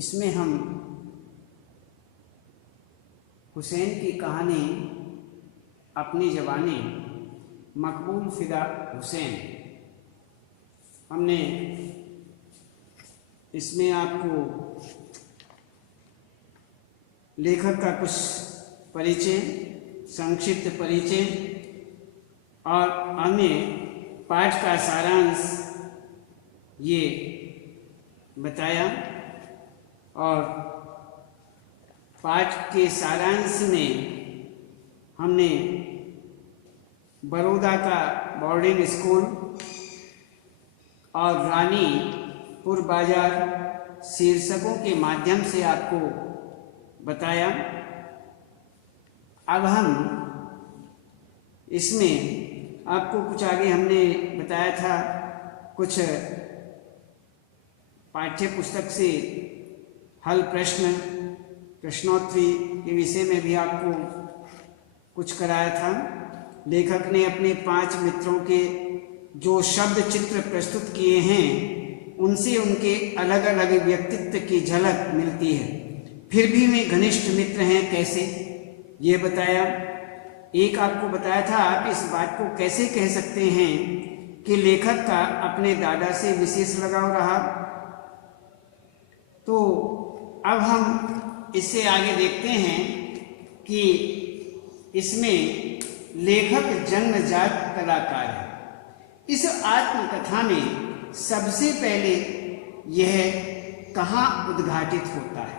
इसमें हम हुसैन की कहानी अपनी ज़बानी मकबूल फ़िदा हुसैन, हमने इसमें आपको लेखक का कुछ परिचय, संक्षिप्त परिचय और अन्य पाठ का सारांश ये बताया। और पाठ के सारांश में हमने बड़ौदा का बोर्डिंग स्कूल और रानीपुर बाजार शीर्षकों के माध्यम से आपको बताया। अब हम इसमें आपको कुछ आगे हमने बताया था, कुछ पाठ्य पुस्तक से हल प्रश्न प्रश्नोत्तरी के विषय में भी आपको कुछ कराया था। लेखक ने अपने 5 मित्रों के जो शब्द चित्र प्रस्तुत किए हैं उनसे उनके अलग अलग व्यक्तित्व की झलक मिलती है। फिर भी वे घनिष्ठ मित्र हैं कैसे, ये बताया। एक आपको बताया था आप इस बात को कैसे कह सकते हैं कि लेखक का अपने दादा से विशेष लगाव रहा। तो अब हम इससे आगे देखते हैं कि इसमें लेखक जन्मजात कलाकार है। इस आत्मकथा में सबसे पहले यह कहाँ उद्घाटित होता है?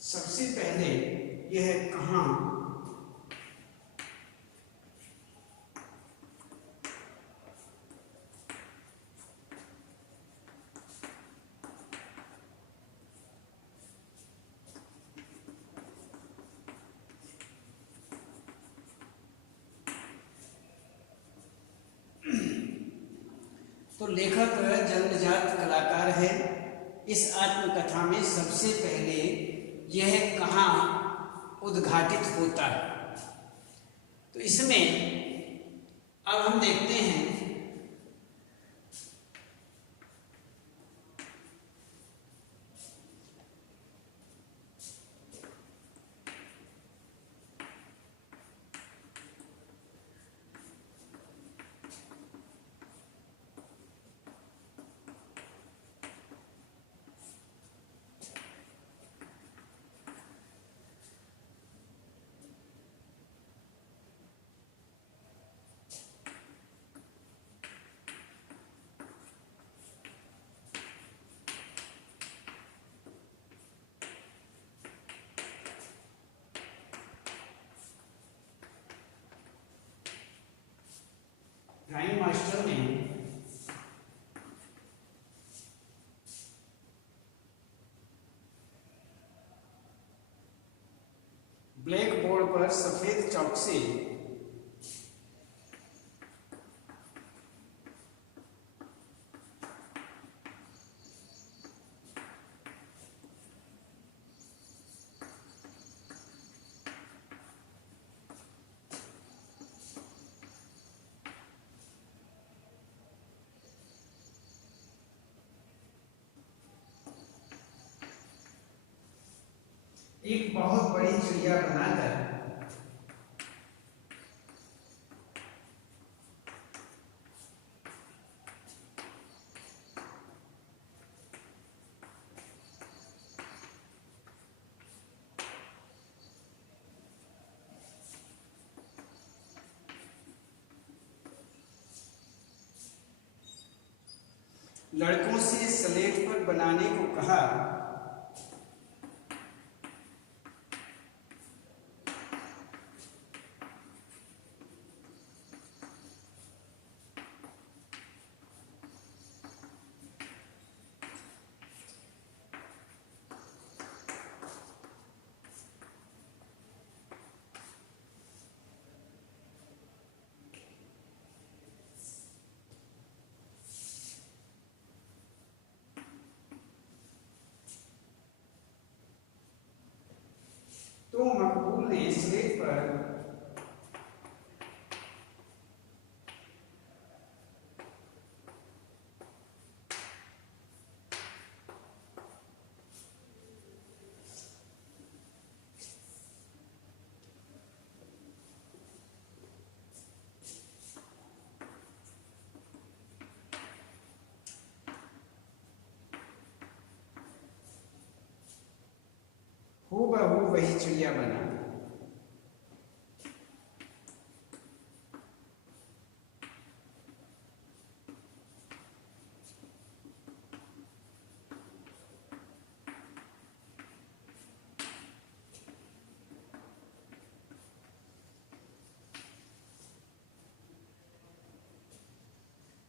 सबसे पहले यह कहाँ तो लेखक जन्मजात कलाकार है। इस आत्मकथा में सबसे पहले यह कहाँ उद्घाटित होता है? तो इसमें अब हम देखते हैं ड्राइंग मास्टर ने ब्लैक बोर्ड पर सफेद चौक से एक बहुत बड़ी चिड़िया बनाकर लड़कों से स्लेट पर बनाने को कहा तो मकबूल ने स्लेट पर हूबहू वही चिड़िया बना।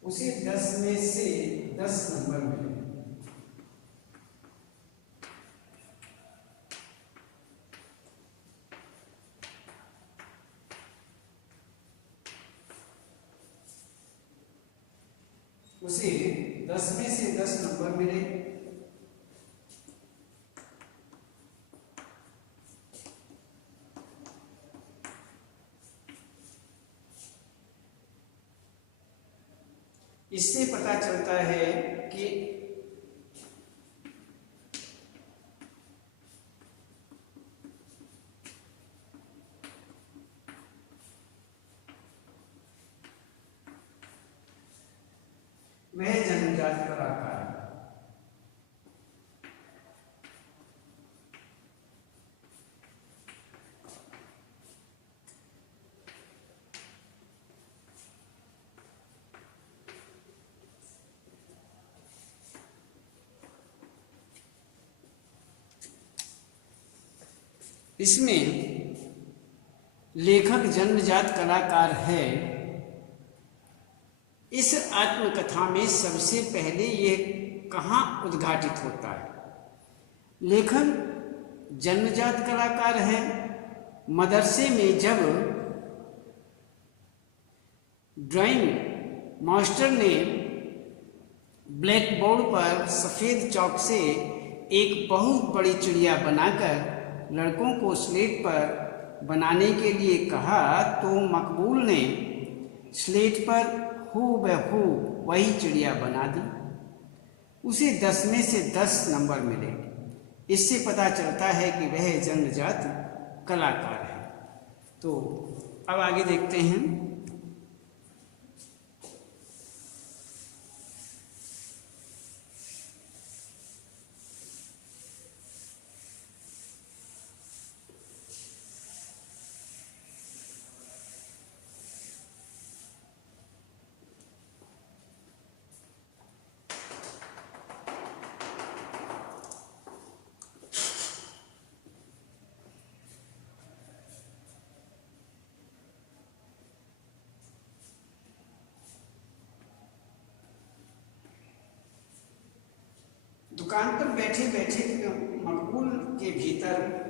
उसे 10 में से 10 नंबर मिले। उसे 10 में से 10 नंबर मिले। इससे पता चलता है कि वह जन्मजात कलाकार है। इसमें लेखक जन्मजात कलाकार है। इस आत्मकथा में सबसे पहले ये कहाँ उद्घाटित होता है? लेखक जन्मजात कलाकार है। मदरसे में जब ड्राइंग मास्टर ने ब्लैक बोर्ड पर सफ़ेद चौक से एक बहुत बड़ी चिड़िया बनाकर लड़कों को स्लेट पर बनाने के लिए कहा, तो मकबूल ने स्लेट पर हूबहू वही चिड़िया बना दी। उसे 10 में से 10 नंबर मिले। इससे पता चलता है कि वह जन्मजात कलाकार है। तो अब आगे देखते हैं। दुकान पर बैठे बैठे मकबूल के भीतर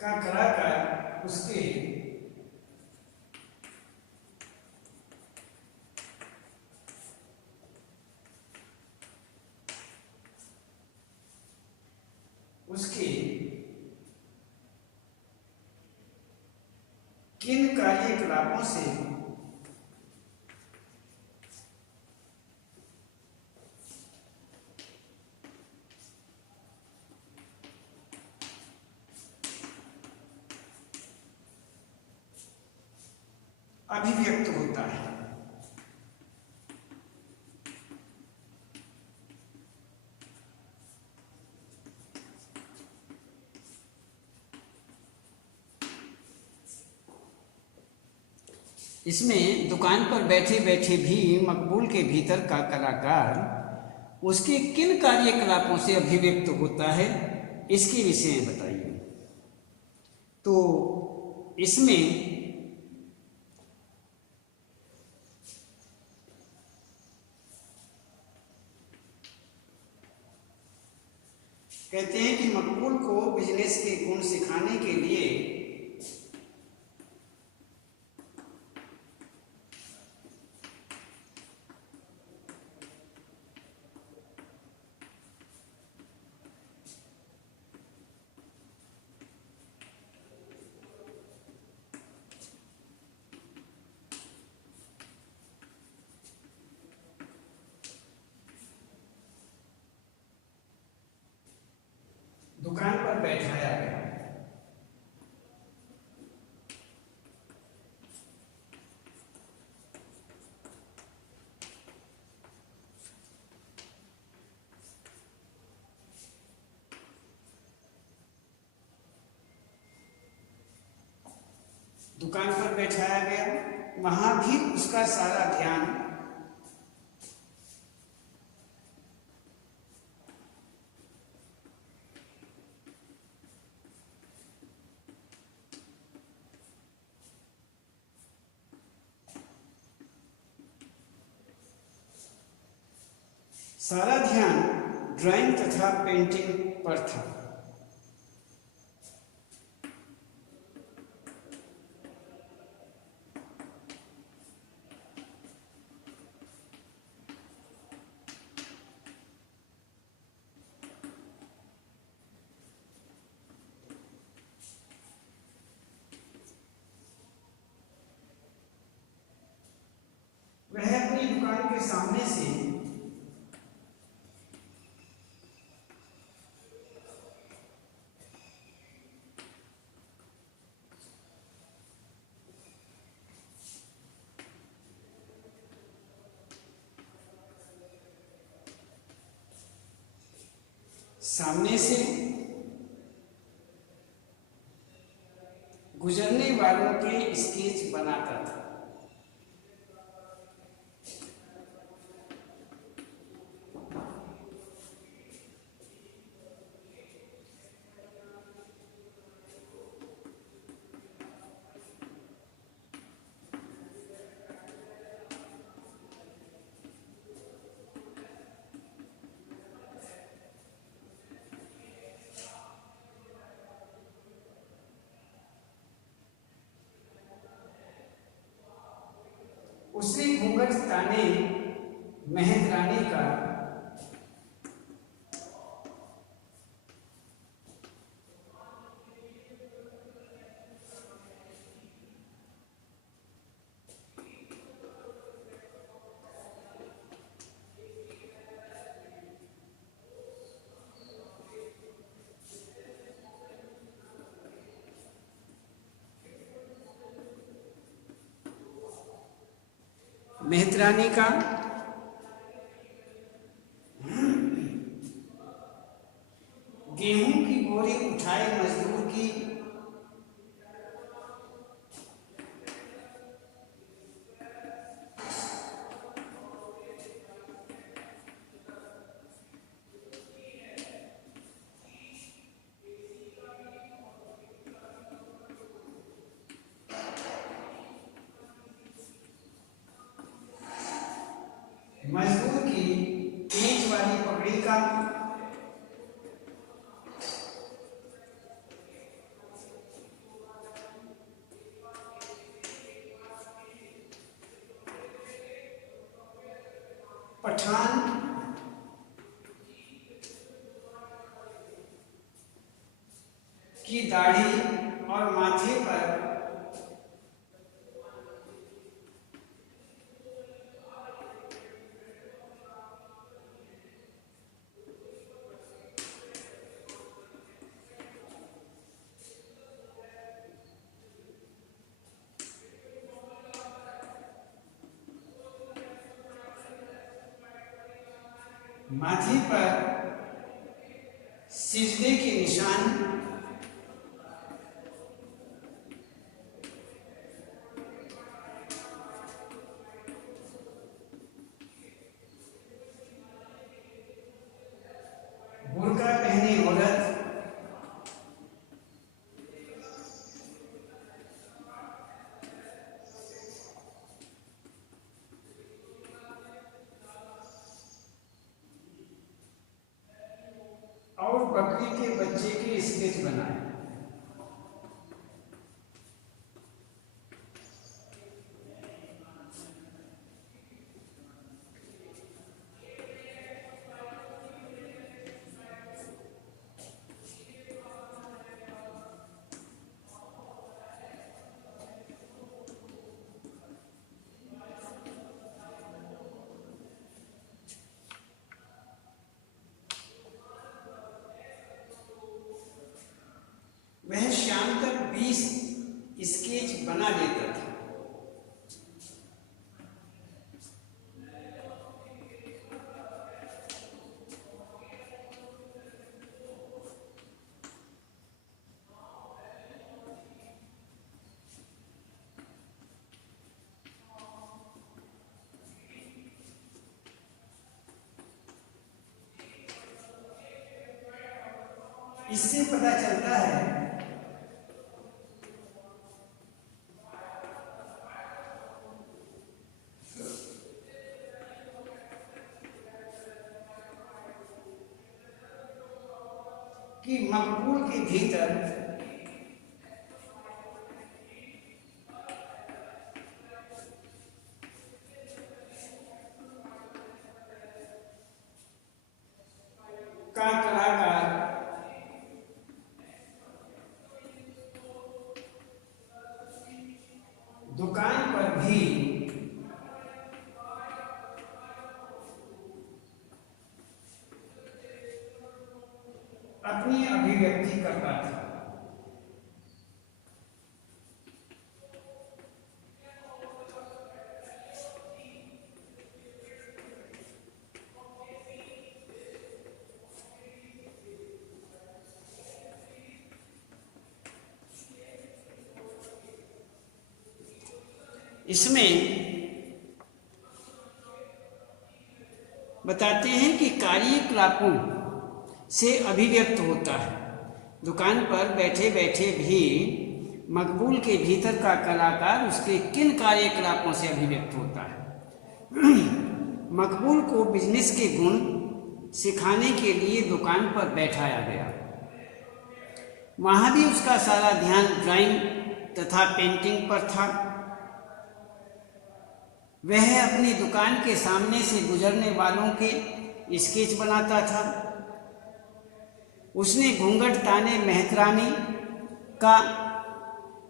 का कलाकार उसके किन कार्यकलापों से अभिव्यक्त होता है। इसमें दुकान पर बैठे बैठे भी मकबूल के भीतर का कलाकार उसके किन कार्यकलापों से अभिव्यक्त होता है, इसके विषय में बताइए। तो इसमें कहते हैं कि मकबूल को बिजनेस के गुण सिखाने के लिए दुकान पर बैठाया गया। दुकान पर बैठाया गया, वहां भी उसका सारा ध्यान ड्राइंग तथा पेंटिंग पर था। वह अपनी दुकान के सामने से गुजरने वालों के स्केच बनाता था। उसने घूंघट ताने मेहंद्रानी का मेहतरानी का गेहूं की बोरी उठाए मजदूर की मजदूर की पेंच वाली पकड़ी का पठान की दाढ़ी और माथे पर माथे पर सिजदे के निशान, बुर्का पहने औरत, और बकरी के बच्चे के स्केच बनाए। वह शाम तक 20 स्केच बना लेता था। इससे पता चलता है कि मकबूल के भीतर का कलाकार दुकान पर भी अपनी अभिव्यक्ति करता था। इसमें बताते हैं कि कार्यकलापों से अभिव्यक्त होता है। दुकान पर बैठे बैठे भी मकबूल के भीतर का कलाकार उसके किन कार्यकलापों से अभिव्यक्त होता है। मकबूल को बिजनेस के गुण सिखाने के लिए दुकान पर बैठाया गया। वहाँ भी उसका सारा ध्यान ड्राइंग तथा पेंटिंग पर था। वह अपनी दुकान के सामने से गुजरने वालों के स्केच बनाता था। उसने घूंघट ताने मेहतरानी का,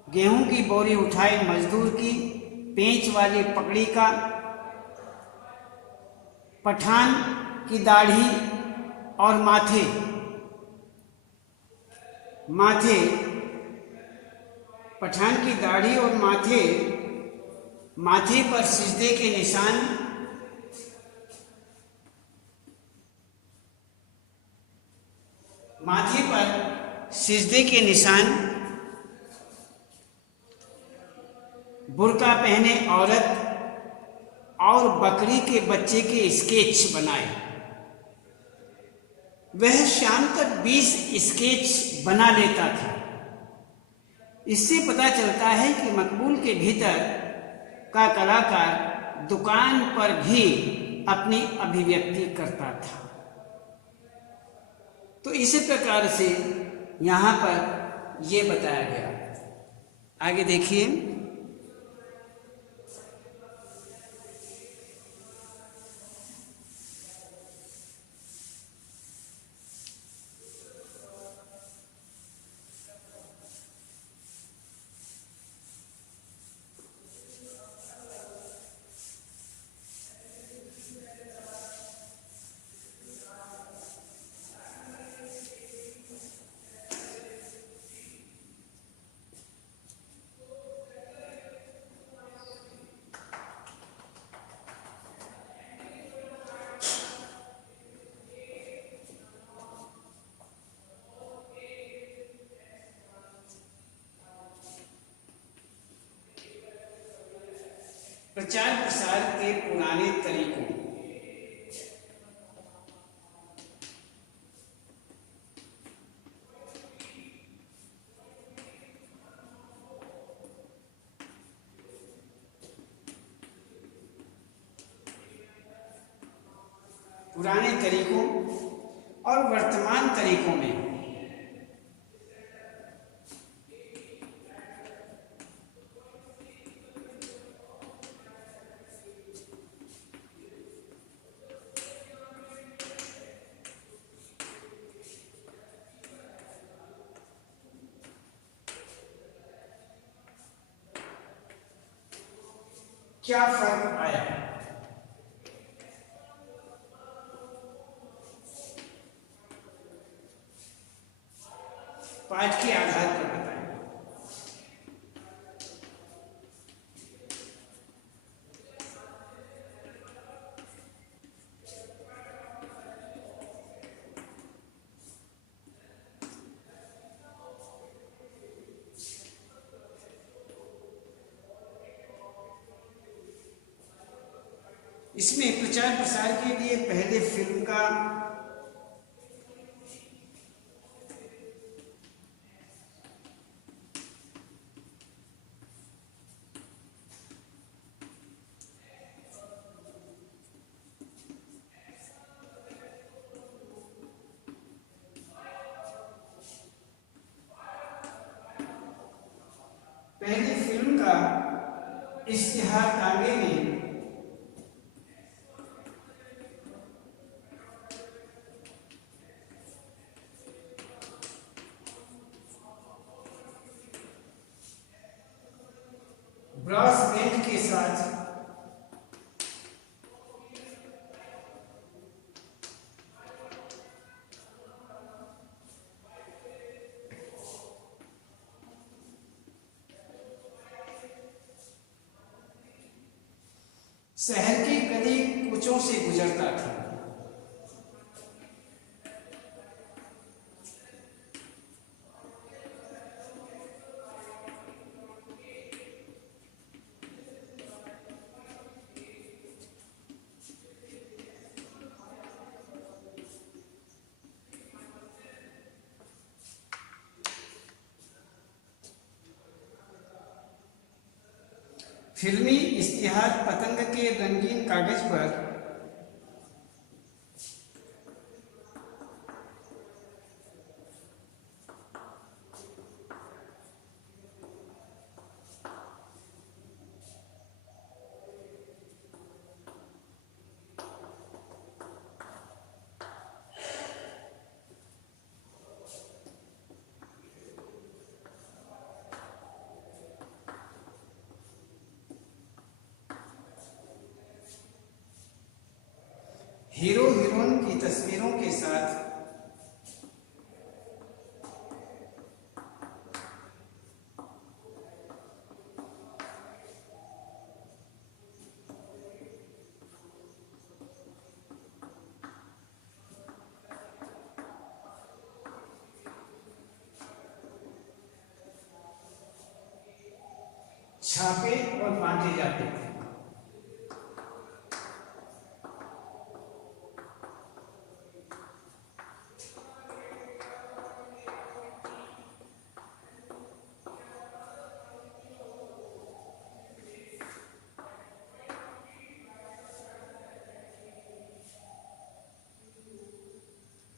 गेहूं की बोरी उठाए मजदूर की, पेंच वाली पकड़ी का, पठान की दाढ़ी और पठान की दाढ़ी और माथे पर सिजदे के निशान, बुर्का पहने औरत और बकरी के बच्चे के स्केच बनाए। वह शाम तक 20 स्केच बना लेता था। इससे पता चलता है कि मकबूल के भीतर का कलाकार दुकान पर भी अपनी अभिव्यक्ति करता था। तो इसी प्रकार से यहाँ पर ये बताया गया। आगे देखिए, प्रचार प्रसार के पुराने तरीकों। पुराने तरीकों और वर्तमान तरीकों में क्या फर्क आया? पाठ के आधार पर बताएं। इसमें प्रचार प्रसार के लिए पहले फिल्म का इश्तिहार टांगे में ब्रास बैंड के साथ शहर के गली कूचों से गुजरता था। फिल्मी इश्तिहार पतंग के रंगीन कागज पर हीरो हीरोइन की तस्वीरों के साथ छापे और बांटे जाते थे।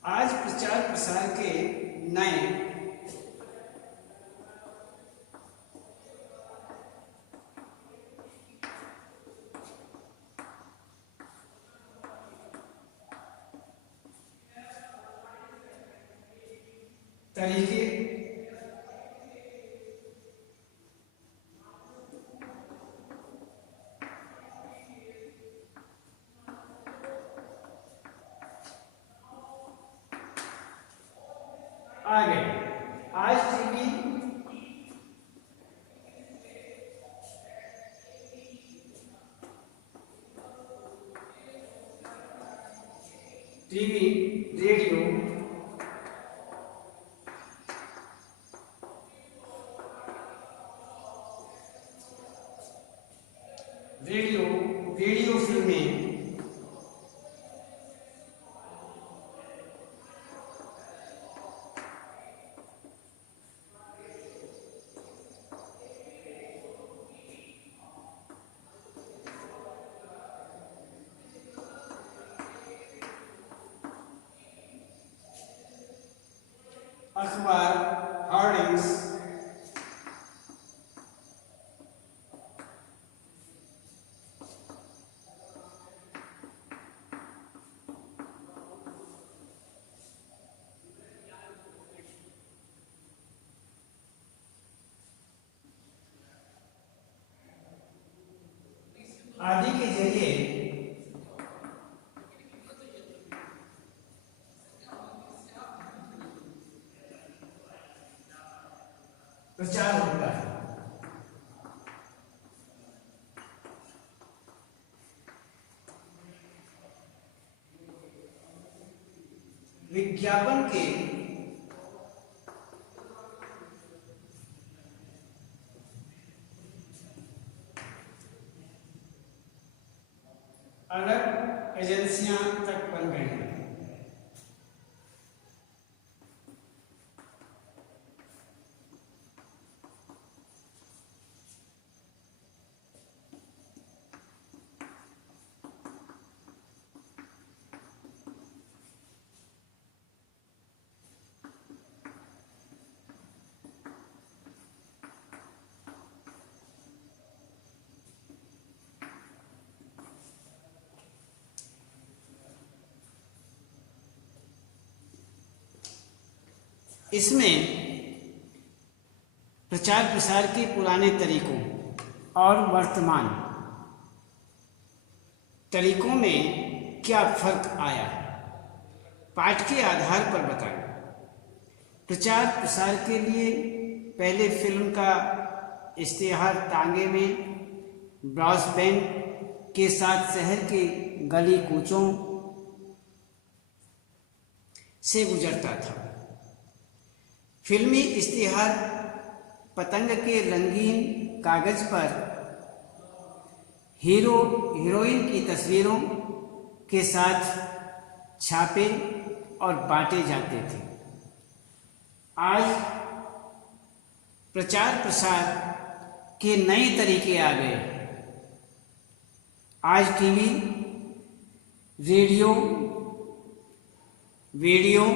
आज प्रचार प्रसार के नए तरीके आ गए। आज टीवी, रेडियो, रेडियो फिल्में अखबार, होर्डिंग्स, आदि के जरिए प्रचार होता है। विज्ञापन के अलग एजेंसियां तक बन गई हैं। इसमें प्रचार प्रसार के पुराने तरीकों और वर्तमान तरीकों में क्या फर्क आया, पाठ के आधार पर बताएं। प्रचार प्रसार के लिए पहले फिल्म का इश्तेहार तांगे में ब्रॉडबैंड के साथ शहर के गली कूचों से गुजरता था। फिल्मी इश्तिहार पतंग के रंगीन कागज पर हीरो हीरोइन की तस्वीरों के साथ छापे और बांटे जाते थे। आज प्रचार प्रसार के नए तरीके आ गए। आज टीवी, रेडियो, वीडियो,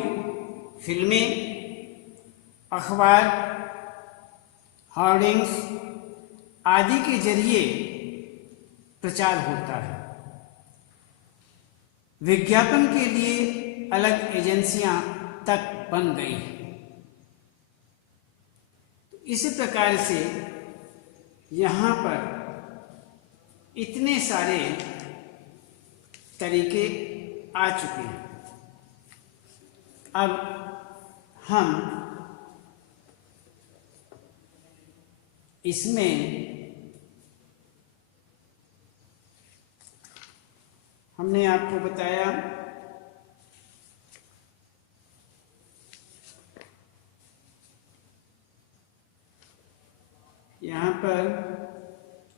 फिल्में, अखबार, होर्डिंग्स आदि के जरिए प्रचार होता है। विज्ञापन के लिए अलग एजेंसियां तक बन गई हैं। इस प्रकार से यहाँ पर इतने सारे तरीके आ चुके हैं। अब हम इसमें हमने आपको बताया यहाँ पर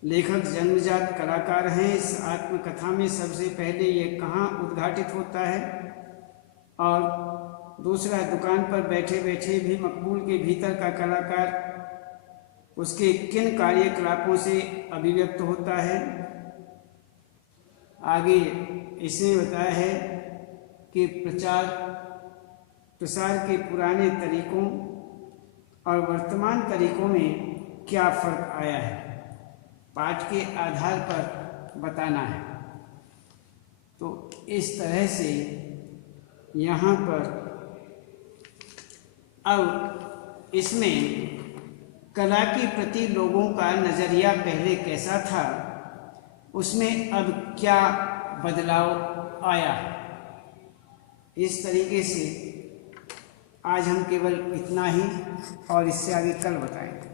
लेखक जन्मजात कलाकार हैं। इस आत्मकथा में सबसे पहले ये कहाँ उद्घाटित होता है, और दूसरा दुकान पर बैठे बैठे भी मकबूल के भीतर का कलाकार उसके किन कार्यकलापों से अभिव्यक्त होता है। आगे इसने बताया है कि प्रचार प्रसार के पुराने तरीकों और वर्तमान तरीकों में क्या फर्क आया है, पाठ के आधार पर बताना है। तो इस तरह से यहाँ पर अब इसमें कला के प्रति लोगों का नज़रिया पहले कैसा था, उसमें अब क्या बदलाव आया। इस तरीके से आज हम केवल इतना ही, और इससे आगे कल बताएंगे।